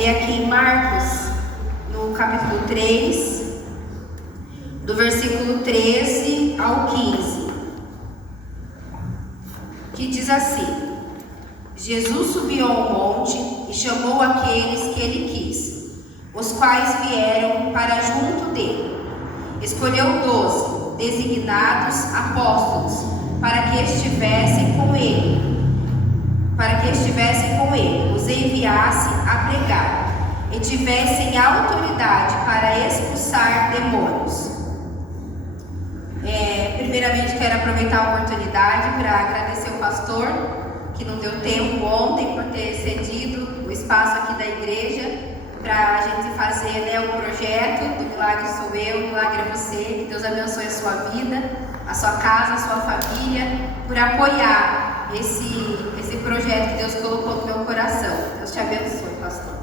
ler aqui em Marcos, no capítulo 3, do versículo 13 ao 15, que diz assim: Jesus subiu ao monte e chamou aqueles que ele quis, os quais vieram para junto dele. Escolheu 12, designados apóstolos, para que estivessem com ele, os enviasse a pregar, e tivessem autoridade para expulsar demônios. Primeiramente, quero aproveitar a oportunidade para agradecer o pastor, que não deu tempo ontem, por ter cedido o espaço aqui da igreja, para a gente fazer o projeto do Milagre Sou Eu, Milagre é Você. Que Deus abençoe a sua vida, a sua casa, a sua família, por apoiar esse projeto que Deus colocou no meu coração. Deus te abençoe, pastor.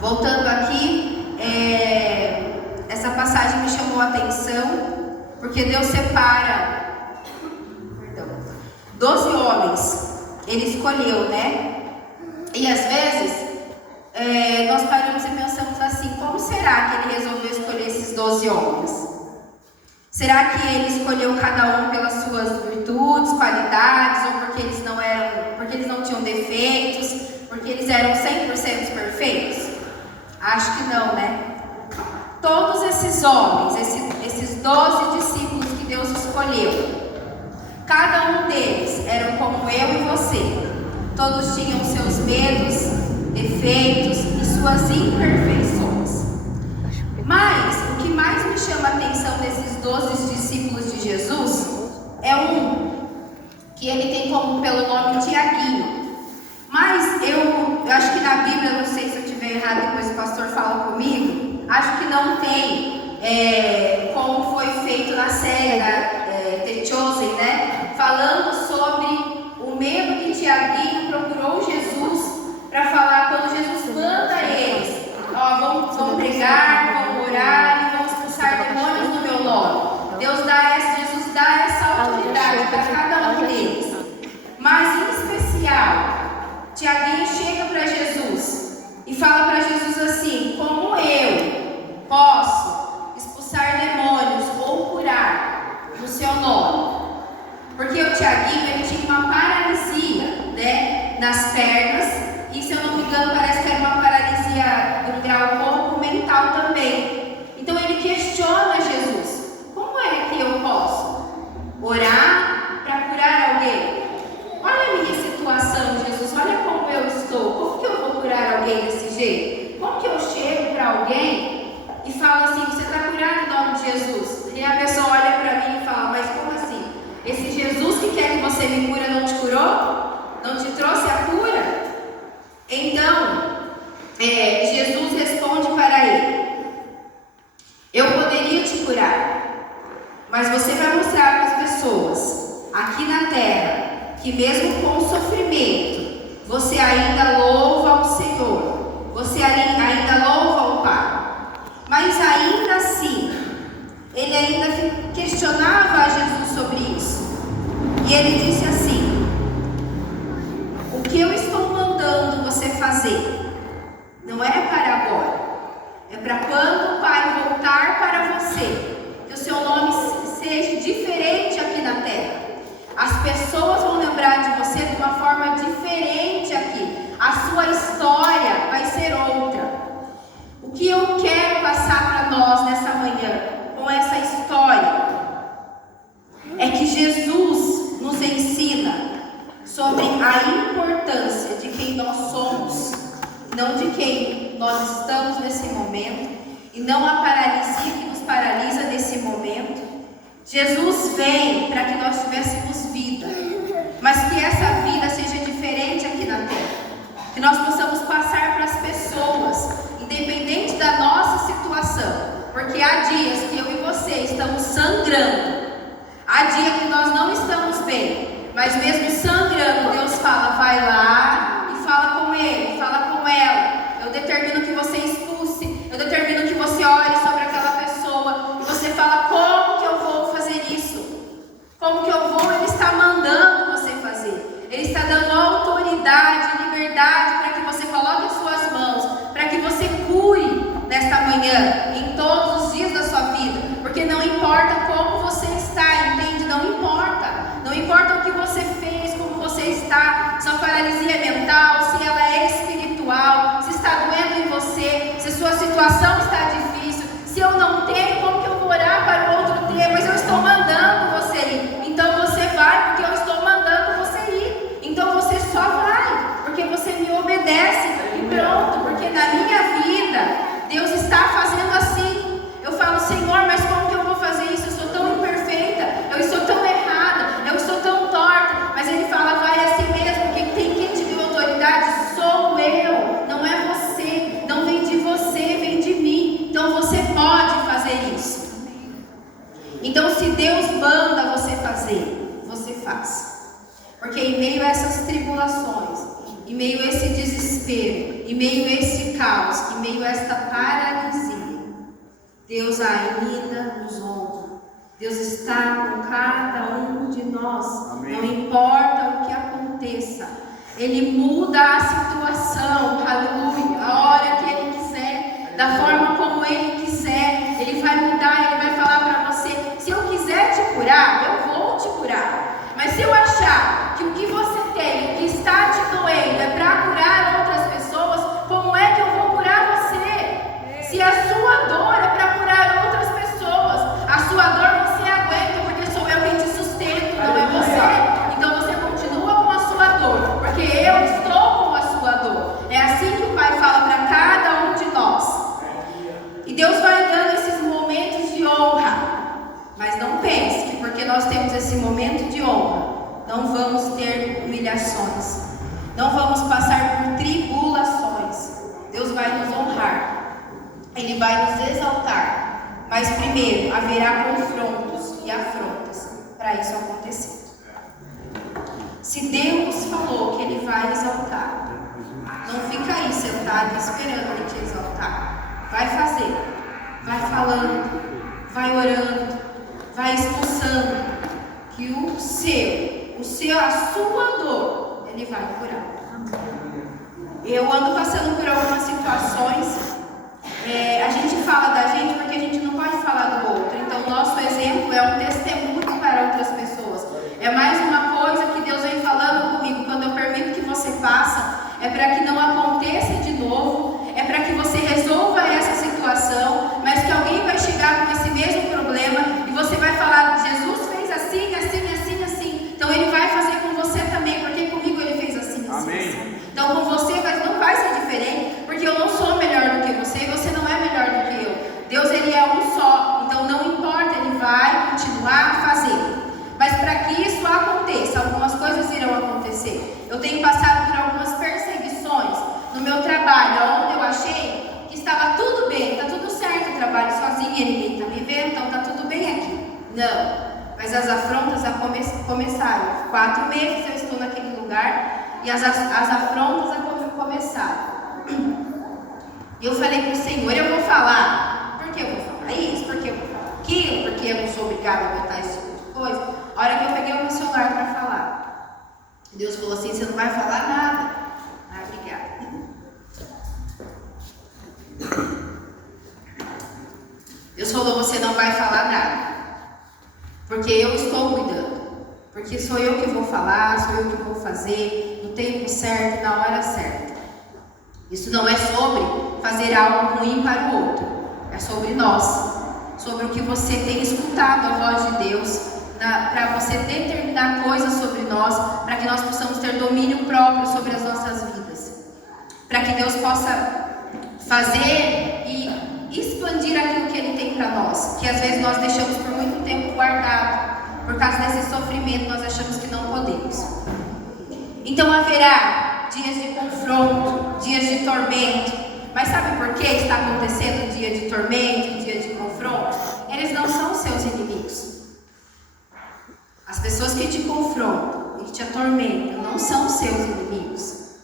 Voltando aqui, essa passagem me chamou a atenção, porque Deus separa 12 homens, Ele escolheu, né? E às vezes, nós paramos e pensamos assim: como será que Ele resolveu escolher esses 12 homens? Será que Ele escolheu cada um pelas suas virtudes, qualidades, ou porque eles não tinham defeitos, porque eles eram 100% perfeitos? Acho que não, né? Todos esses homens, esses 12 discípulos que Deus escolheu, cada um deles eram como eu e você. Todos tinham seus medos, defeitos e suas imperfeições. Mas o que mais me chama a atenção desses 12 discípulos de Jesus é um que ele tem como pelo nome Tiaguinho. Mas eu acho que na Bíblia, não sei se eu estiver errado, depois o pastor fala comigo, acho que não tem como foi feito na série da The Chosen, né? Falando sobre o medo que Tiaguinho procurou Jesus para falar quando Jesus manda eles: vão pregar, vão orar e vão expulsar demônios no meu nome. Jesus dá essa autoridade para cada um deles. Mas em especial, Tiaguinho chega para Jesus e fala para Jesus assim: como eu posso expulsar demônios ou curar no seu nome? Porque o Tiaguinho, ele tinha uma paralisia, né, nas pernas, e se eu não me engano parece que era uma paralisia de um grau pouco mental também. Então ele questiona Jesus: como é que eu posso orar para curar alguém? Olha a minha situação, Jesus, olha como eu estou. Como que eu vou curar alguém desse jeito? Como que eu chego para alguém e falo assim: você está curado em nome de Jesus? E a pessoa olha para mim e fala: mas como assim? Esse Jesus que quer que você me cura não te curou? Não te trouxe a cura? Então, Jesus responde para ele: eu poderia te curar, mas você vai mostrar para as pessoas aqui na terra que mesmo com sofrimento, você ainda louva ao Senhor, você ainda louva ao Pai. Mas ainda assim, ele ainda questionava a Jesus sobre isso. E ele disse assim: o que eu estou mandando você fazer não é para agora, é para quando o Pai voltar para você, que o seu nome seja diferente aqui na terra. As pessoas vão lembrar de você de uma forma diferente aqui. A sua história vai ser outra. O que eu quero passar para nós nessa manhã com essa história é que Jesus nos ensina sobre a importância de quem nós somos, não de quem nós estamos nesse momento, e não a paralisia que nos paralisa nesse momento. Jesus vem para que nós tivéssemos vida, mas que essa vida seja diferente aqui na terra, que nós possamos passar para as pessoas, independente da nossa situação, porque há dias que eu e você estamos sangrando, há dias que nós não estamos bem, mas mesmo sangrando, Deus fala: vai lá e fala com ele, fala com ela. Eu determino que você expulse, eu determino que você ore sobre aquela pessoa, e você fala: como que eu vou fazer isso? Como que eu vou? Ele está mandando você fazer, ele está dando autoridade, liberdade para que você coloque em suas mãos meio a esse caos, em meio a esta paralisia, Deus ainda nos honra. Deus está com cada um de nós. Amém. Não importa o que aconteça, Ele muda a situação, aleluia, a hora que Ele quiser, da forma como Ele quiser. Ele vai mudar, Ele vai falar para você: se eu quiser te curar, eu vou te curar. Mas se eu achar que o que você tem, o que está te doendo é para curar outras pessoas, como é que eu vou curar você? Se a sua dor é para curar outras pessoas, a sua dor você aguenta, porque sou eu quem te sustento, não é você. Então você continua com a sua dor, porque eu estou com a sua dor. É assim que o Pai fala para cada um de nós. E Deus vai dando esses momentos de honra. Mas não pense que porque nós temos esse momento de honra, não vamos ter humilhações, não vamos passar por tribulações. Deus vai nos honrar, Ele vai nos exaltar. Mas primeiro haverá confrontos e afrontas para isso acontecer. Se Deus falou que Ele vai exaltar, não fica aí sentado esperando Ele te exaltar. Vai fazer, vai falando, vai orando, vai expulsando, que a sua dor, Ele vai curar. Eu ando passando por algumas situações. A gente fala da gente porque a gente não pode falar do outro. Então, nosso exemplo é um testemunho para outras pessoas. É mais uma coisa que Deus vem falando comigo. Quando eu permito que você faça, é para que não aconteça de novo, é para que você resolva essa situação, mas que alguém vai chegar com esse mesmo problema e você vai falar: Jesus fez assim, assim, assim, assim. Então Ele vai fazer com você também, porque comigo Ele fez assim, assim, assim. Então com você não vai ser diferente, porque eu não sou melhor do que você e você não é melhor do que eu. Deus, Ele é um só, então não importa, Ele vai continuar a fazer. Mas para que isso aconteça, algumas coisas irão acontecer. Eu tenho passado por algumas perseguições no meu trabalho, onde eu achei que estava tudo bem, está tudo certo, eu trabalho sozinha, ninguém está me vendo, então está tudo bem aqui. Não, mas as afrontas começaram. 4 meses eu estou naquele lugar e as afrontas começaram. E eu falei para o Senhor: eu vou falar, porque eu vou falar isso, porque eu vou falar aquilo, porque eu não sou obrigada a botar esse tipo de coisa. A hora que eu peguei o meu celular para falar, Deus falou assim: você não vai falar nada. Ah, obrigada. Deus falou: você não vai falar nada, porque eu estou cuidando, porque sou eu que vou falar, sou eu que vou fazer, no tempo certo, na hora certa. Isso não é sobre fazer algo ruim para o outro, é sobre nós, sobre o que você tem escutado a voz de Deus, para você determinar coisas sobre nós, para que nós possamos ter domínio próprio sobre as nossas vidas, para que Deus possa fazer e expandir aquilo que Ele tem para nós, que às vezes nós deixamos por muito tempo guardado, por causa desse sofrimento nós achamos que não podemos. Então haverá dias de confronto, dias de tormento. Mas sabe por que está acontecendo o dia de tormento, o dia de confronto? Eles não são seus inimigos. As pessoas que te confrontam e que te atormentam não são seus inimigos.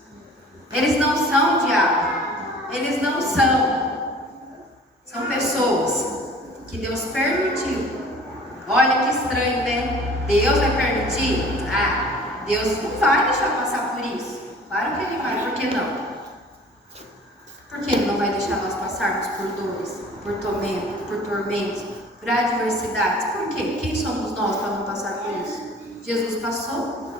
Eles não são o diabo. Eles não são. São pessoas que Deus permitiu. Olha que estranho, né? Deus vai permitir? Ah, Deus não vai deixar passar por isso. Claro que Ele vai, por que não? Por que Ele não vai deixar nós passarmos por dores, por tormentos, por adversidades? Por quê? Quem somos nós para não passar por isso? Jesus passou.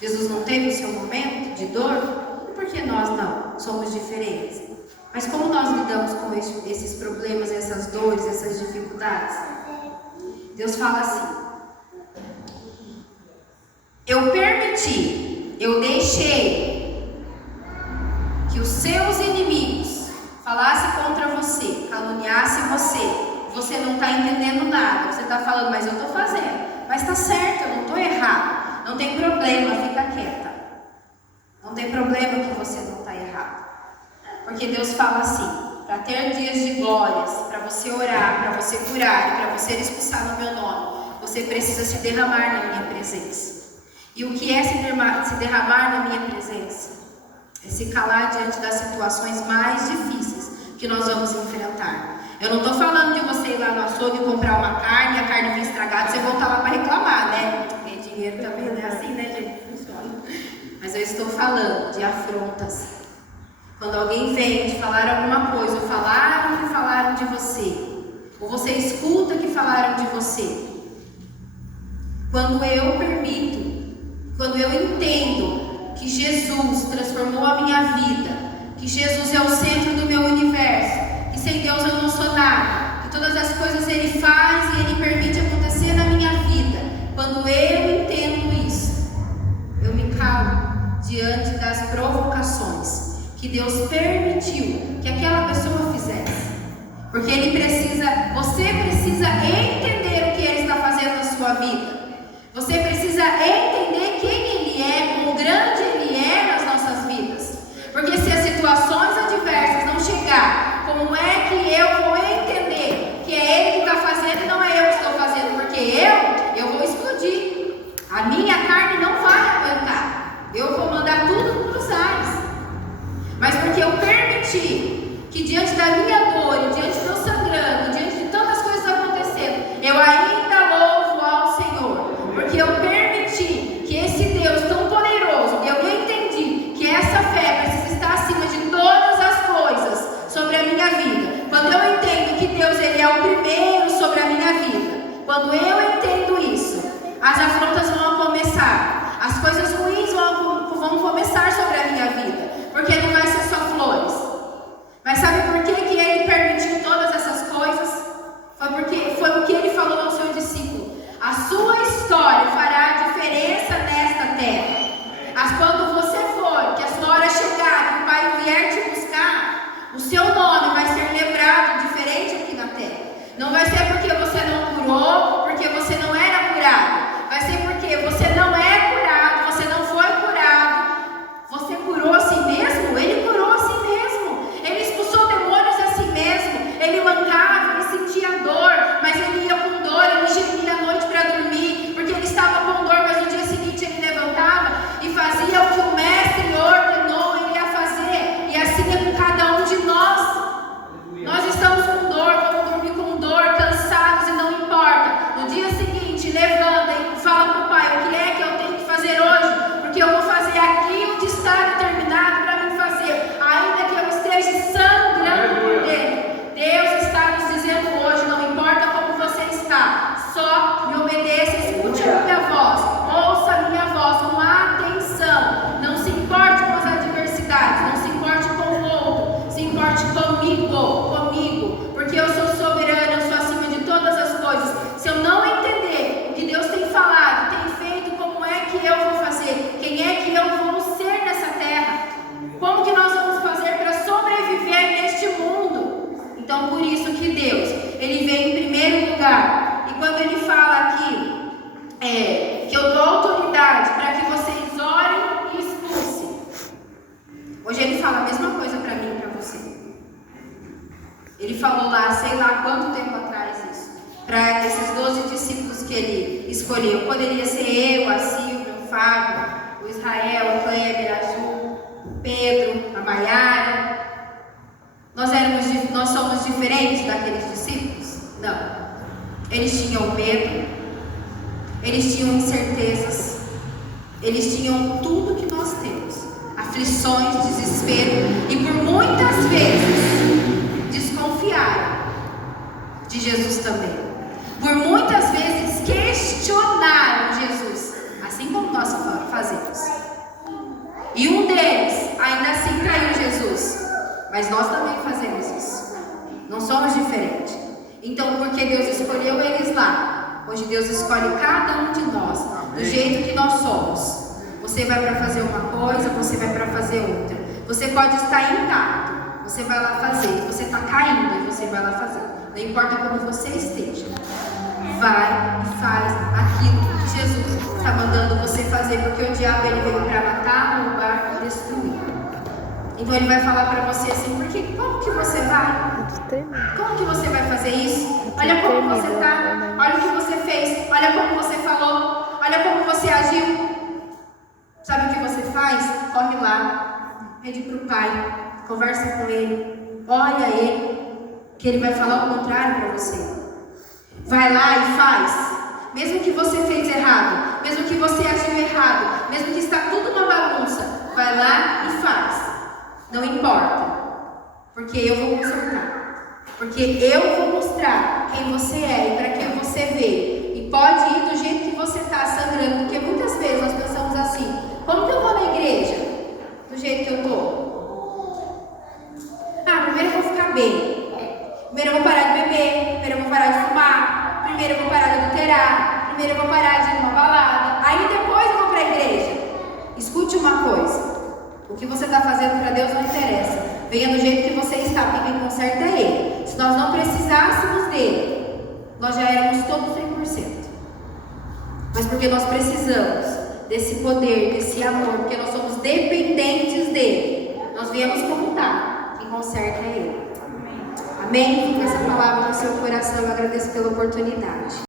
Jesus não teve o seu momento de dor? E por que nós não? Somos diferentes. Mas como nós lidamos com esses problemas, essas dores, essas dificuldades? Deus fala assim: eu permiti, eu deixei que os seus inimigos falassem contra você, caluniassem você não está entendendo nada, você está falando: mas eu estou fazendo, mas está certo, eu não estou errado, não tem problema, fica quieta, não tem problema que você não está errado. Porque Deus fala assim: para ter dias de glórias, para você orar, para você curar e para você expulsar no meu nome, você precisa se derramar na minha presença. E o que é se derramar na minha presença? É se calar diante das situações mais difíceis que nós vamos enfrentar. Eu não estou falando de você ir lá no açougue comprar uma carne, a carne vir estragada, você voltar lá para reclamar, né? Porque dinheiro também não é assim, né, gente? Funciona. Mas eu estou falando de afrontas. Quando alguém vem te falar alguma coisa, ou falaram que falaram de você, ou você escuta que falaram de você. Quando eu permito, quando eu entendo que Jesus transformou a minha vida, que Jesus é o centro do meu universo, que sem Deus eu não sou nada, que todas as coisas Ele faz e Ele permite acontecer na minha vida. Quando eu entendo isso, eu me calo diante das provocações que Deus permitiu que aquela pessoa fizesse. Porque você precisa entender o que Ele está fazendo na sua vida. Você precisa entender quem Ele é, quão grande Ele é nas nossas vidas. Porque se as situações adversas não chegar, como é que eu vou entender que é Ele que está fazendo e não é eu que estou fazendo? Porque eu vou explodir. A minha carne não vai aguentar. Eu vou mandar tudo para os ares. Mas porque eu permiti que diante da minha dor, e diante do meu sangrando, diante de tantas coisas acontecendo, eu ainda louvo ao Senhor. Porque eu permiti que esse Deus tão poderoso, eu entendi que essa fé precisa estar acima de todas as coisas sobre a minha vida. Quando eu entendo que Deus Ele é o primeiro sobre a minha vida, quando eu entendo isso, as afrontas vão começar, as coisas ruins vão começar sobre a minha vida, porque não vai ser só flores. Mas sabe por que Ele permitiu todas essas coisas? Foi o que Ele falou ao seu discípulo: a sua história fará diferença nesta terra. Mas quando você for, que a sua hora chegar, que o Pai vier te buscar, o seu nome vai ser lembrado diferente aqui na terra. Não vai ser porque você não curou, porque você não era curado. Vai ser porque você não é curado, você não foi curado. Você curou a si mesmo? Ele curou a si mesmo. Ele expulsou demônios a si mesmo. Ele mancava, ele sentia dor, mas ele ia com dor, ele gemia à noite para dormir, porque ele estava com dor, mas no dia seguinte ele levantava e fazia o que o mestre ordenou ele a fazer. E assim é com cada um de nós. Nós estamos com dor, vamos dormir com dor, cansados, e não importa. No dia seguinte, levanta e fala para o Pai: o que é que eu tenho que fazer hoje? Porque eu vou fazer aquilo que está determinado para mim fazer, ainda que eu esteja sangrando dele. Deus está nos dizendo hoje: não importa como você está, só me obedeça, escute a minha voz, ouça a minha voz com atenção. Não se importe com as adversidades, não se importe com o outro, se importe comigo, porque eu sou soberano, eu sou acima de todas as coisas. Se eu não entender o que Deus tem falado, tem feito, como é que eu vou fazer? Quem é que eu vou ser nessa terra? Como que nós vamos fazer para sobreviver neste mundo? Então, por isso que Deus, Ele vem em primeiro lugar. E quando Ele fala aqui, que eu dou autoridade para que vocês orem e expulsem. Hoje Ele fala a mesma coisa para mim e para você. Ele falou lá, sei lá quanto tempo atrás isso, para esses 12 discípulos que Ele escolheu. Poderia ser eu, a Silvia, o Fábio, o Israel, o Kleber, a Ju, o Pedro, a Maiara. Nós somos diferentes daqueles discípulos? Não. Eles tinham medo, eles tinham incertezas, eles tinham tudo que nós temos: aflições, desespero, e por muitas vezes desconfiaram de Jesus também. Por muitas vezes questionaram Jesus, assim como nós fazemos. E um deles ainda assim traiu Jesus. Mas nós também fazemos isso. Não somos diferentes. Então, porque Deus escolheu eles lá, hoje Deus escolhe cada um de nós, do jeito que nós somos. Você vai para fazer uma coisa, você vai para fazer outra. Você pode estar intacto, você vai lá fazer. Você está caindo, você vai lá fazer. Não importa como você esteja. Vai e faz aquilo que Jesus está mandando você fazer, porque o diabo ele veio para matar, roubar e destruir. Então ele vai falar para você assim: porque como que você vai? Como que você vai fazer isso? Olha como você está, olha o que você fez, olha como você falou, olha como você agiu. Sabe o que você faz? Corre lá, Pede para o Pai, conversa com Ele, olha Ele, que Ele vai falar o contrário para você. Vai lá e faz. Mesmo que você fez errado, mesmo que você agiu errado, mesmo que está tudo uma bagunça, vai lá e faz. Não importa, porque eu vou consertar. Porque eu vou mostrar quem você é e para quem você veio. E pode ir do jeito que você está, sangrando, porque muitas vezes nós pensamos assim: como que eu vou na igreja? Do jeito que eu estou. Primeiro eu vou ficar bem. Primeiro eu vou parar de beber. Primeiro eu vou parar de fumar. Primeiro eu vou parar de adulterar. Primeiro eu vou parar de ir numa balada. Aí depois eu vou para a igreja. Escute uma coisa: o que você está fazendo para Deus não interessa. Venha do jeito que você está, porque quem conserta é Ele. Se nós não precisássemos dele, nós já éramos todos 100%. Mas porque nós precisamos desse poder, desse amor, porque nós somos dependentes dele, nós viemos contar. Quem conserta é Ele. Amém? Fica essa palavra no seu coração. Eu agradeço pela oportunidade.